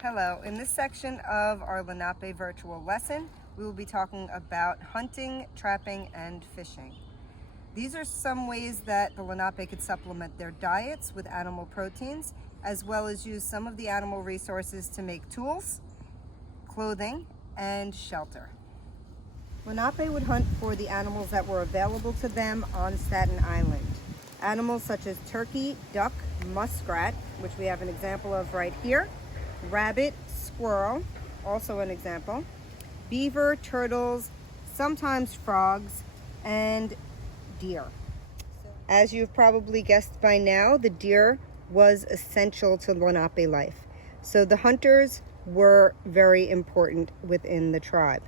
Hello, in this section of our Lenape virtual lesson, we will be talking about hunting, trapping, and fishing. These are some ways that the Lenape could supplement their diets with animal proteins, as well as use some of the animal resources to make tools, clothing, and shelter. Lenape would hunt for the animals that were available to them on Staten Island. Animals such as turkey, duck, muskrat, which we have an example of right here, rabbit, squirrel, also an example, beaver, turtles, sometimes frogs, and deer. As you've probably guessed by now, the deer was essential to Lenape life. So the hunters were very important within the tribe.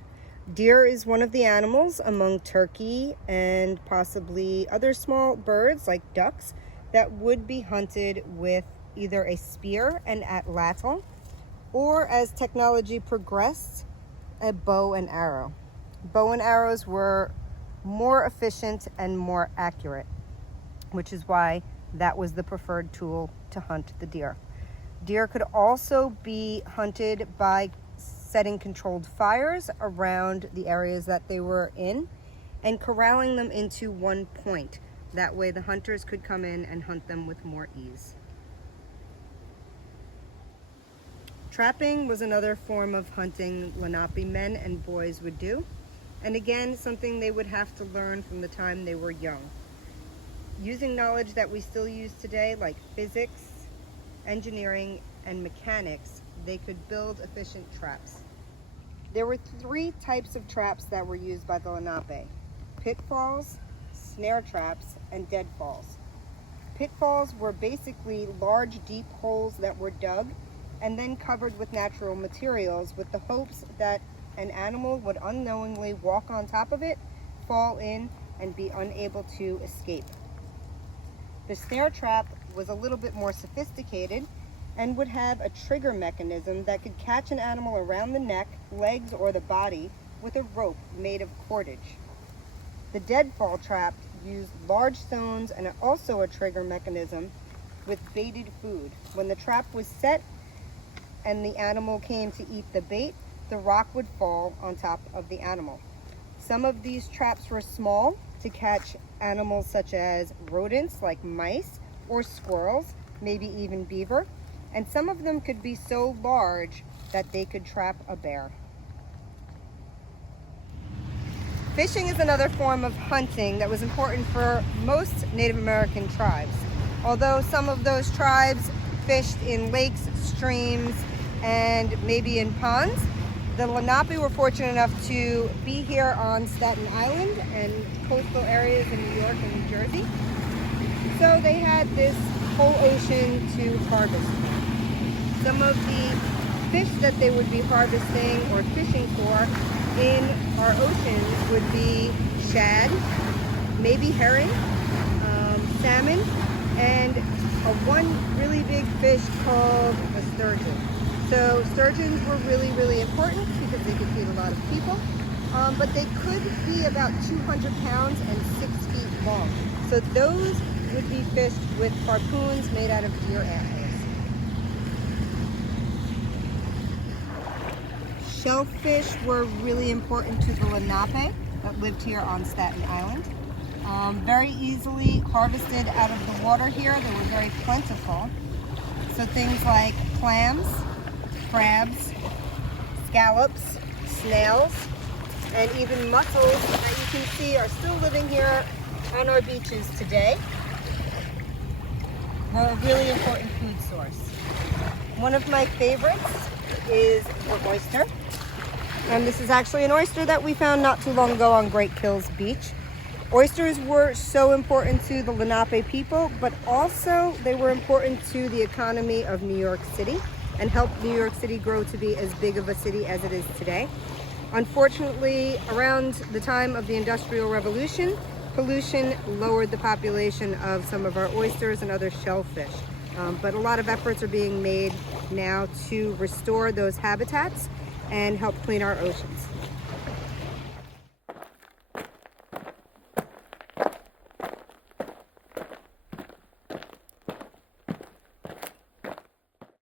Deer is one of the animals among turkey and possibly other small birds like ducks that would be hunted with either a spear and atlatl, or as technology progressed, a bow and arrow. Bow and arrows were more efficient and more accurate, which is why that was the preferred tool to hunt the deer. Deer could also be hunted by setting controlled fires around the areas that they were in and corralling them into one point. That way the hunters could come in and hunt them with more ease. Trapping was another form of hunting Lenape men and boys would do, and again, something they would have to learn from the time they were young. Using knowledge that we still use today, like physics, engineering, and mechanics, they could build efficient traps. There were three types of traps that were used by the Lenape: pitfalls, snare traps, and deadfalls. Pitfalls were basically large, deep holes that were dug and then covered with natural materials with the hopes that an animal would unknowingly walk on top of it, fall in, and be unable to escape. The snare trap was a little bit more sophisticated and would have a trigger mechanism that could catch an animal around the neck, legs, or the body with a rope made of cordage. The deadfall trap used large stones and also a trigger mechanism with baited food. When the trap was set and the animal came to eat the bait, the rock would fall on top of the animal. Some of these traps were small to catch animals such as rodents like mice or squirrels, maybe even beaver, and some of them could be so large that they could trap a bear. Fishing is another form of hunting that was important for most Native American tribes. Although some of those tribes fished in lakes, streams, and maybe in ponds, the Lenape were fortunate enough to be here on Staten Island and coastal areas in New York and New Jersey. So they had this whole ocean to harvest. Some of the fish that they would be harvesting or fishing for in our oceans would be shad, maybe herring, salmon, and one really big fish called a sturgeon. So sturgeons were really important because they could feed a lot of people, but they could be about 200 pounds and 6 feet long. So those would be fished with harpoons made out of deer antlers. Shellfish were really important to the Lenape that lived here on Staten Island. Very easily harvested out of the water here. They were very plentiful. So things like clams, crabs, scallops, snails, and even mussels that you can see are still living here on our beaches today, were a really important food source. One of my favorites is the oyster. And this is actually an oyster that we found not too long ago on Great Kills Beach. Oysters were so important to the Lenape people, but also they were important to the economy of New York City and helped New York City grow to be as big of a city as it is today. Unfortunately, around the time of the Industrial Revolution, pollution lowered the population of some of our oysters and other shellfish. But a lot of efforts are being made now to restore those habitats and help clean our oceans.